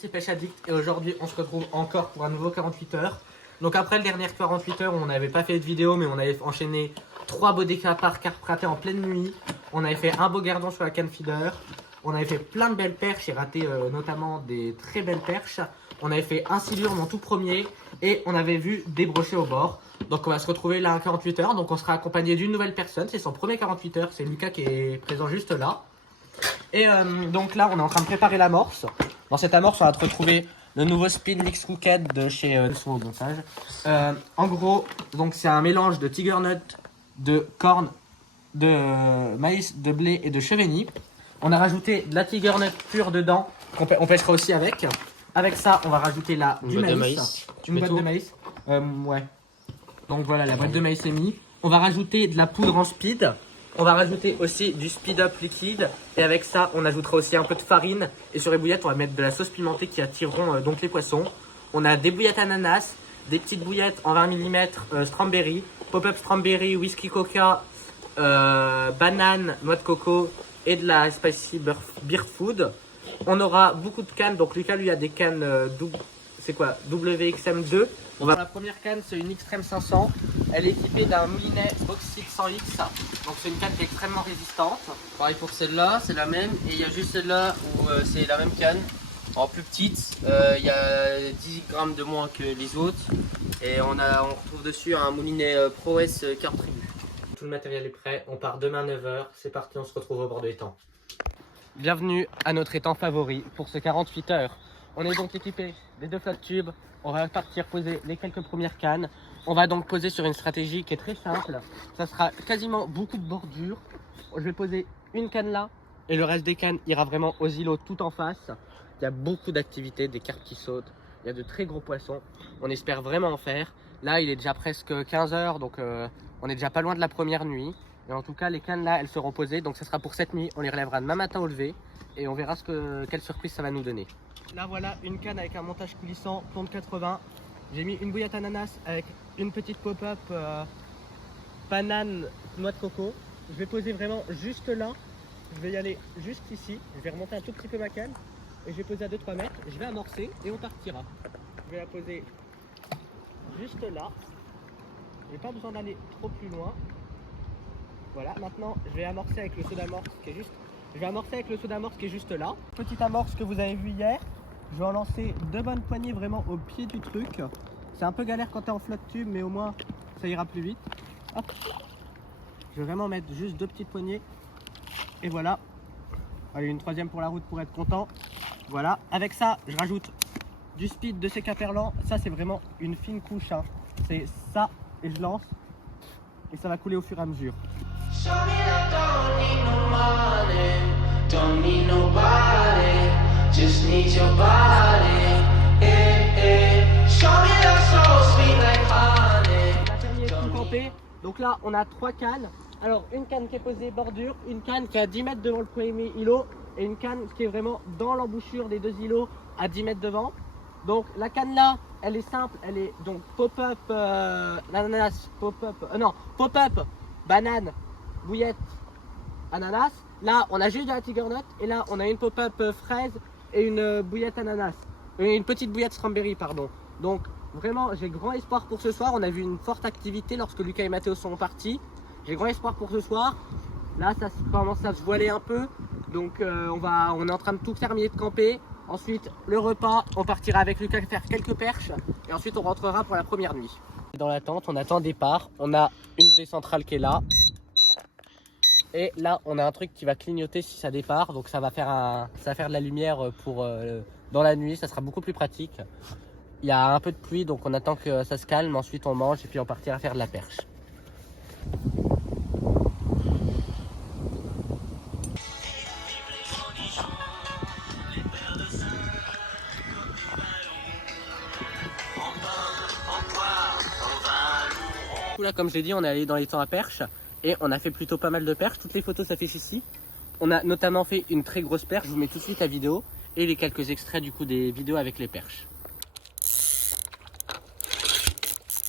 C'est Pêche Addict et aujourd'hui on se retrouve encore pour un nouveau 48 heures. Donc après le dernier 48 heures où on n'avait pas fait de vidéo mais on avait enchaîné 3 beaux décapars carpe ratés en pleine nuit. On avait fait un beau gardon sur la canne feeder. On avait fait plein de belles perches et raté notamment des très belles perches. On avait fait un silure en tout premier et on avait vu des brochets au bord. Donc on va se retrouver là à 48 heures. Donc on sera accompagné d'une nouvelle personne. C'est son premier 48 heures. C'est Lucas qui est présent juste là. Et donc là on est en train de préparer l'amorce. Dans cette amorce on va retrouver le nouveau Spin Mix Crooked de chez son au montage. En gros donc c'est un mélange de Tiger Nut, de corn, de maïs, de blé et de chevigny. On a rajouté de la Tiger Nut pure dedans on pêchera aussi avec. Avec ça on va rajouter du maïs. Une boîte de maïs. Ouais. Donc voilà, la boîte de maïs est mise. On va rajouter de la poudre en speed. On va rajouter aussi du speed up liquide. Et avec ça, on ajoutera aussi un peu de farine. Et sur les bouillettes, on va mettre de la sauce pimentée qui attireront donc les poissons. On a des bouillettes ananas, des petites bouillettes en 20 mm strawberry, pop-up strawberry, whisky coca, banane, noix de coco et de la spicy beer food. On aura beaucoup de cannes. Donc Lucas, lui, a des cannes c'est quoi, WXM2. La première canne, c'est une Xtreme 500. Elle est équipée d'un moulinet Bauxite 100X. Donc c'est une canne qui est extrêmement résistante. Pareil pour celle-là, c'est la même. Et il y a juste celle-là où c'est la même canne, en plus petite. Il y a 10 grammes de moins que les autres. Et on retrouve dessus un moulinet ProS Carp Tribu. Tout le matériel est prêt. On part demain 9h. C'est parti, on se retrouve au bord de l'étang. Bienvenue à notre étang favori pour ce 48 heures. On est donc équipé des 2 flottes tubes. On va partir poser les quelques premières cannes. On va donc poser sur une stratégie qui est très simple. Ça sera quasiment beaucoup de bordure. Je vais poser une canne là et le reste des cannes ira vraiment aux îlots tout en face. Il y a beaucoup d'activités, des carpes qui sautent. Il y a de très gros poissons. On espère vraiment en faire. Là, il est déjà presque 15 h, donc on est déjà pas loin de la première nuit. Et en tout cas, les cannes là, elles seront posées. Donc ça sera pour cette nuit. On les relèvera demain matin au lever et on verra quelle surprise ça va nous donner. Là voilà une canne avec un montage coulissant, plomb de 80. J'ai mis une bouillette ananas avec une petite pop-up banane, noix de coco. Je vais poser vraiment juste là. Je vais y aller juste ici. Je vais remonter un tout petit peu ma canne. Et je vais poser à 2-3 mètres. Je vais amorcer et on partira. Je vais la poser juste là. Je n'ai pas besoin d'aller trop plus loin. Voilà, maintenant je vais amorcer avec le saut d'amorce qui est juste. Je vais amorcer avec le saut d'amorce qui est juste là. Petite amorce que vous avez vu hier. Je vais en lancer 2 bonnes poignées vraiment au pied du truc. C'est un peu galère quand tu es en flotte tube, mais au moins ça ira plus vite. Hop. Je vais vraiment mettre juste 2 petites poignées. Et voilà. Allez, une 3e pour la route pour être content. Voilà. Avec ça, je rajoute du speed de Sécaperlan. Ça, c'est vraiment une fine couche. Hein. C'est ça. Et je lance. Et ça va couler au fur et à mesure. Don't need nobody, just need your body. Show me that so sweet like honey. On a terminé de tout camper. Donc là, on a 3 cannes. Alors, une canne qui est posée bordure, une canne qui est à 10 mètres devant le premier îlot et une canne qui est vraiment dans l'embouchure des 2 îlots à 10 mètres devant. Donc la canne là, elle est simple, elle est donc pop-up ananas, pop-up banane, bouillette, ananas. Là, on a juste de la Tiger Nut et là, on a une pop-up fraise et une bouillette ananas. Une petite bouillette strawberry, pardon. Donc, vraiment, j'ai grand espoir pour ce soir. On a vu une forte activité lorsque Lucas et Mathéo sont partis. J'ai grand espoir pour ce soir. Là, ça commence à se voiler un peu. Donc, on est en train de tout terminer de camper. Ensuite, le repas, on partira avec Lucas faire quelques perches. Et ensuite, on rentrera pour la première nuit. Dans la tente, on attend départ. On a une des centrales qui est là. Et là, on a un truc qui va clignoter si ça départ. Donc ça va faire de la lumière pour dans la nuit. Ça sera beaucoup plus pratique. Il y a un peu de pluie, donc on attend que ça se calme. Ensuite, on mange et puis on partira faire de la perche. Là, comme je l'ai dit, on est allé dans les temps à perche. Et on a fait plutôt pas mal de perches. Toutes les photos s'affichent ici. On a notamment fait une très grosse perche. Je vous mets tout de suite la vidéo et les quelques extraits du coup des vidéos avec les perches.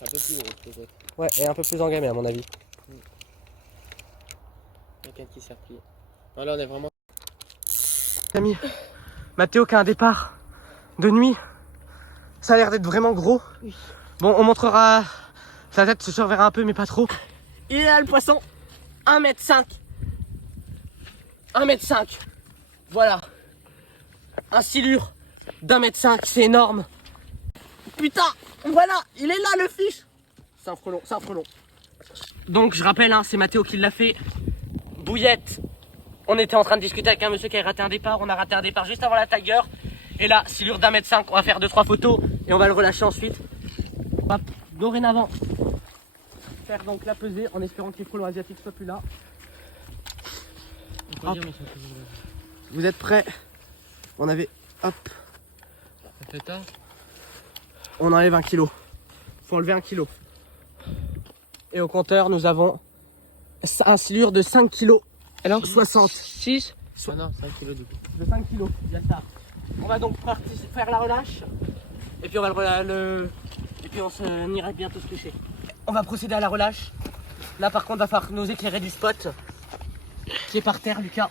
Un peu plus gros peut-être. Ouais, et un peu plus engamé à mon avis. Quelqu'un qui serpille. Là on est vraiment. Camille, Mathéo qui a un départ. de nuit. Ça a l'air d'être vraiment gros. Bon, on montrera. Sa tête se surverra un peu, mais pas trop. Il est là le poisson. 1,5 m. 1,5 m. Voilà. Un silure d'1,5 m, c'est énorme. Putain, voilà, il est là le fiche. C'est un frelon, c'est un frelon. Donc je rappelle, hein, c'est Mathéo qui l'a fait. Bouillette. On était en train de discuter avec un monsieur qui avait raté un départ. On a raté un départ juste avant la tiger. Et là, silure d'1,5 m. On va faire 2-3 photos et on va le relâcher ensuite. Hop, dorénavant, faire donc la pesée en espérant que les frelons asiatiques soient plus là. Hop. Vous êtes prêts? On avait, hop. On enlève 1 kg. Faut enlever 1 kg. Et au compteur, nous avons un silure de 5 kg. Alors 60. 6. Ah non, 5 kg du coup. De 5 kg, il y a ça. On va donc faire la relâche. Et puis on va et puis on ira bientôt se coucher. On va procéder à la relâche. Là par contre, il va falloir nous éclairer du spot qui est par terre, Lucas.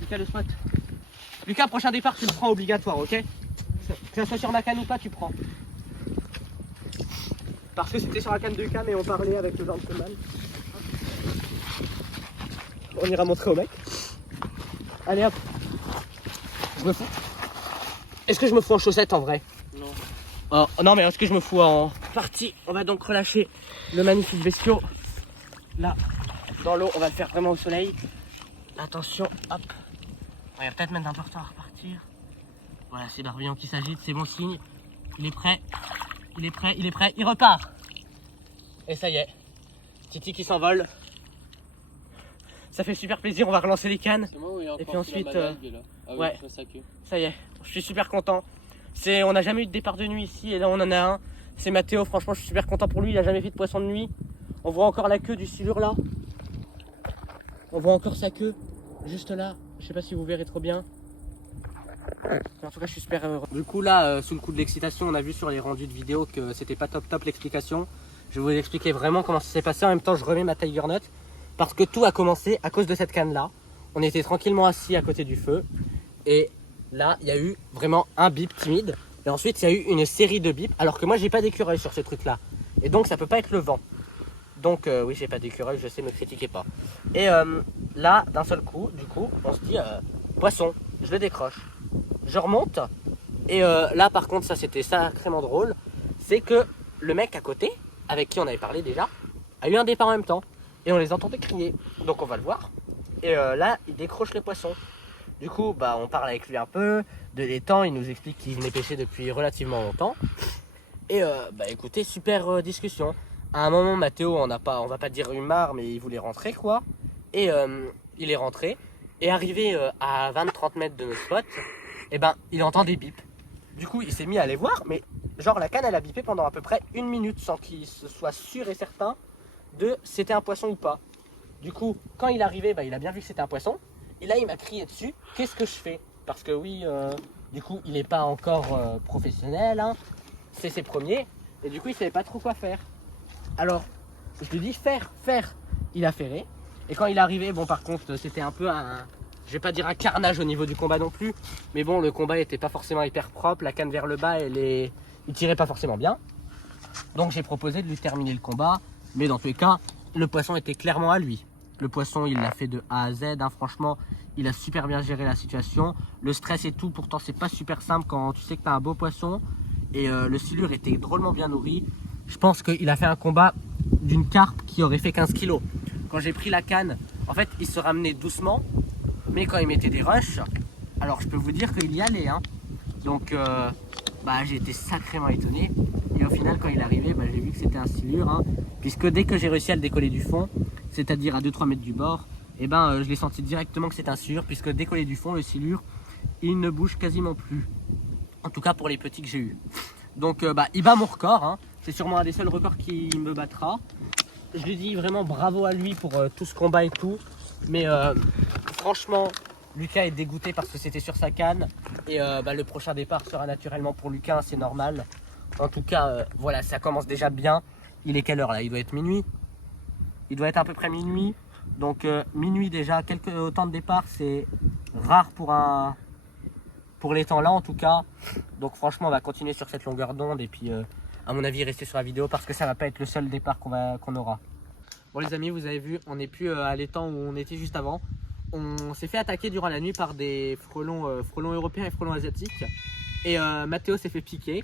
Lucas, le spot. Lucas, prochain départ, tu le prends obligatoire, ok? Que ça soit sur ma canne ou pas, tu prends. Parce que c'était sur la canne de Lucas, mais on parlait avec le gentleman. On ira montrer au mec. Allez hop. Je me fous. Est-ce que je me fous en chaussettes en vrai? Non. Oh, non, mais est-ce que je me fous en partie? On va donc relâcher le magnifique bestiau. Là, dans l'eau, on va le faire vraiment au soleil. Attention, hop. On va peut-être mettre un peu de temps à repartir. Voilà, c'est Barbillon qui s'agite, c'est bon signe. Il est prêt. Il est prêt, il est prêt, il repart. Et ça y est. Titi qui s'envole. Ça fait super plaisir, on va relancer les cannes. Et puis ensuite, ouais, ça y est, je suis super content. On n'a jamais eu de départ de nuit ici et là on en a un. C'est Mathéo, franchement je suis super content pour lui, il a jamais fait de poisson de nuit. On voit encore la queue du silure là. On voit encore sa queue, juste là. Je sais pas si vous verrez trop bien. En tout cas je suis super heureux. Du coup là, sous le coup de l'excitation, on a vu sur les rendus de vidéo que c'était pas top l'explication. Je vais vous expliquer vraiment comment ça s'est passé. En même temps je remets ma Tiger Nut. Parce que tout a commencé à cause de cette canne là. On était tranquillement assis à côté du feu. Et là, il y a eu vraiment un bip timide. Et ensuite, il y a eu une série de bips. Alors que moi, j'ai pas d'écureuil sur ce truc là. Et donc, ça peut pas être le vent. Donc, oui, j'ai pas d'écureuil, je sais, me critiquez pas. Et là, d'un seul coup, du coup, on se dit poisson, je le décroche. Je remonte. Et là, par contre, ça c'était sacrément drôle. C'est que le mec à côté, avec qui on avait parlé déjà, a eu un départ en même temps. Et on les entendait crier, donc on va le voir. Et là, il décroche les poissons. Du coup, bah, on parle avec lui un peu de l'étang. Il nous explique qu'il venait pêcher depuis relativement longtemps. Et bah, écoutez, super discussion. À un moment, Mathéo, on va pas dire une marre, mais il voulait rentrer quoi. Et il est rentré. Et arrivé à 20-30 mètres de notre spot, et ben, il entend des bips. Du coup, il s'est mis à les voir, mais genre la canne, elle a bipé pendant à peu près 1 minute sans qu'il se soit sûr et certain de c'était un poisson ou pas. Du coup, quand il est arrivé, bah, il a bien vu que c'était un poisson. Et là, il m'a crié dessus. Qu'est-ce que je fais? Parce que oui, du coup, il n'est pas encore professionnel. Hein. C'est ses premiers. Et du coup, il ne savait pas trop quoi faire. Alors, je lui dis faire. Il a ferré. Et quand il est arrivé, bon, par contre, c'était un peu un... Je vais pas dire un carnage au niveau du combat non plus. Mais bon, le combat était pas forcément hyper propre. La canne vers le bas, il tirait pas forcément bien. Donc, j'ai proposé de lui terminer le combat. Mais dans tous les cas, le poisson était clairement à lui. Le poisson, il l'a fait de A à Z. Hein. Franchement, il a super bien géré la situation. Le stress et tout, pourtant, c'est pas super simple quand tu sais que tu as un beau poisson. Et le silure était drôlement bien nourri. Je pense qu'il a fait un combat d'une carpe qui aurait fait 15 kg. Quand j'ai pris la canne, en fait, il se ramenait doucement. Mais quand il mettait des rushs, alors je peux vous dire qu'il y allait. Hein. Donc, bah, j'ai été sacrément étonné. Et au final, quand il est arrivé, bah, j'ai vu que c'était un silure. Hein, puisque dès que j'ai réussi à le décoller du fond, c'est-à-dire à 2-3 mètres du bord, et ben, je l'ai senti directement que c'est un silure. Puisque décollé du fond, le silure, il ne bouge quasiment plus. En tout cas pour les petits que j'ai eu. Donc bah, il bat mon record. Hein. C'est sûrement un des seuls records qui me battra. Je lui dis vraiment bravo à lui pour tout ce combat et tout. Mais franchement, Lucas est dégoûté parce que c'était sur sa canne. Et bah, le prochain départ sera naturellement pour Lucas, c'est normal. En tout cas, voilà, ça commence déjà bien. Il est quelle heure là? Il doit être minuit. Il doit être à peu près minuit. Donc minuit déjà, autant de départs, c'est rare pour pour les temps là en tout cas. Donc franchement on va continuer sur cette longueur d'onde et puis à mon avis rester sur la vidéo parce que ça va pas être le seul départ qu'on aura. Bon les amis, vous avez vu, on n'est plus à l'étang où on était juste avant. On s'est fait attaquer durant la nuit par des frelons, frelons européens et frelons asiatiques. Et Mathéo s'est fait piquer.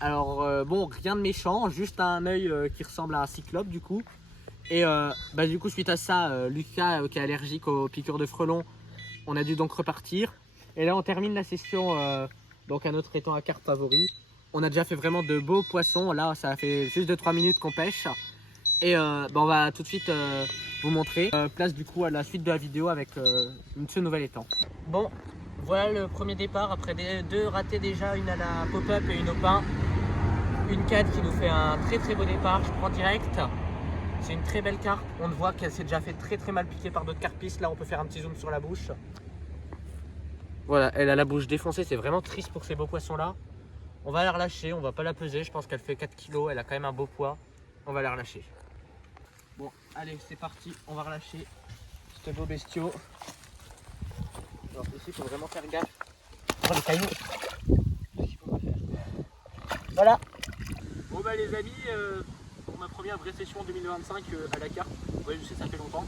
Alors bon, rien de méchant, juste un œil qui ressemble à un cyclope du coup. Et du coup suite à ça, Lucas qui est allergique aux piqûres de frelons, on a dû donc repartir. Et là on termine la session donc à notre étang à carpe favori. On a déjà fait vraiment de beaux poissons, là ça fait juste 2-3 minutes qu'on pêche. Et on va tout de suite vous montrer. Place du coup à la suite de la vidéo avec ce nouvel étang. Bon, voilà le premier départ après deux ratés déjà, une à la pop-up et une au pain. Une canne qui nous fait un très beau départ, je prends direct. C'est une très belle carpe, on voit qu'elle s'est déjà fait très mal piquer par d'autres carpistes. Là on peut faire un petit zoom sur la bouche. Voilà, elle a la bouche défoncée, c'est vraiment triste pour ces beaux poissons là. On va la relâcher, on va pas la peser, je pense qu'elle fait 4 kg, elle a quand même un beau poids. On va la relâcher. Bon, allez, c'est parti, on va relâcher ce beau bestiau. Alors ici, il faut vraiment faire gaffe. Oh, les cailloux. Voilà. Bon bah les amis, pour ma première vraie session 2025 à la carpe, ouais je sais ça fait longtemps.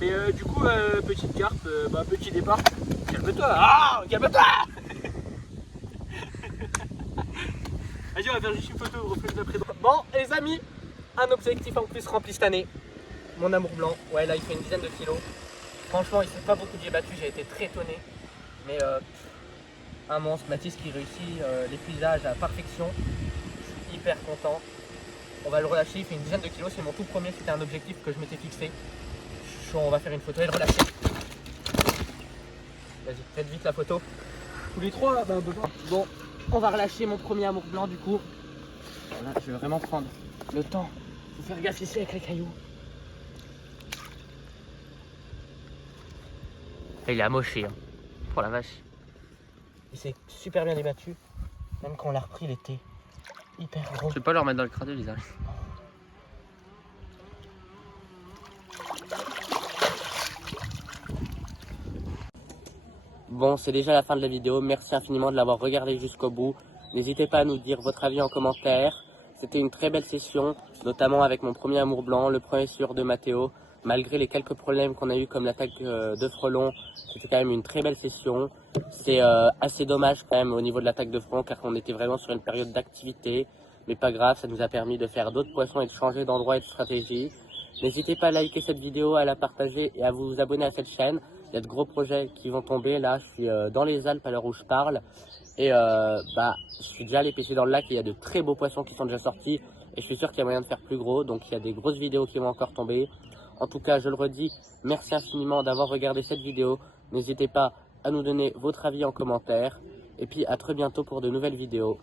Mais du coup, petite carpe, petit départ. Calme-toi, calme-toi. Vas-y, on va faire juste une photo au reflet de la présence. Bon les amis, un objectif en plus rempli cette année. Mon amour blanc, ouais là il fait une dizaine de kilos. Franchement il ne s'est pas beaucoup débattu, j'ai été très étonné. Mais un monstre, Mathis qui réussit l'épuisage à perfection. Je suis hyper content. On va le relâcher, il fait une dizaine de kilos, c'est mon tout premier, c'était un objectif que je m'étais fixé. On va faire une photo et le relâcher. Vas-y, faites vite la photo. Tous les trois là, bon, on va relâcher mon premier amour blanc du coup. Voilà, je vais vraiment prendre le temps. Faut faire gaffe ici avec les cailloux. Et il est amoché, hein. Pour la vache. Il s'est super bien débattu. Même quand on l'a repris, il était hyper gros. Je vais pas leur mettre dans le crâne, les arrivent. Bon, c'est déjà la fin de la vidéo. Merci infiniment de l'avoir regardé jusqu'au bout. N'hésitez pas à nous dire votre avis en commentaire. C'était une très belle session, notamment avec mon premier amour blanc, le premier sur de Mathéo. Malgré les quelques problèmes qu'on a eu comme l'attaque de frelons, c'était quand même une très belle session. C'est assez dommage quand même au niveau de l'attaque de frelons car on était vraiment sur une période d'activité. Mais pas grave, ça nous a permis de faire d'autres poissons et de changer d'endroit et de stratégie. N'hésitez pas à liker cette vidéo, à la partager et à vous abonner à cette chaîne. Il y a de gros projets qui vont tomber. Là, je suis dans les Alpes à l'heure où je parle. Et je suis déjà allé pêcher dans le lac et il y a de très beaux poissons qui sont déjà sortis. Et je suis sûr qu'il y a moyen de faire plus gros. Donc il y a des grosses vidéos qui vont encore tomber. En tout cas, je le redis, merci infiniment d'avoir regardé cette vidéo. N'hésitez pas à nous donner votre avis en commentaire. Et puis à très bientôt pour de nouvelles vidéos.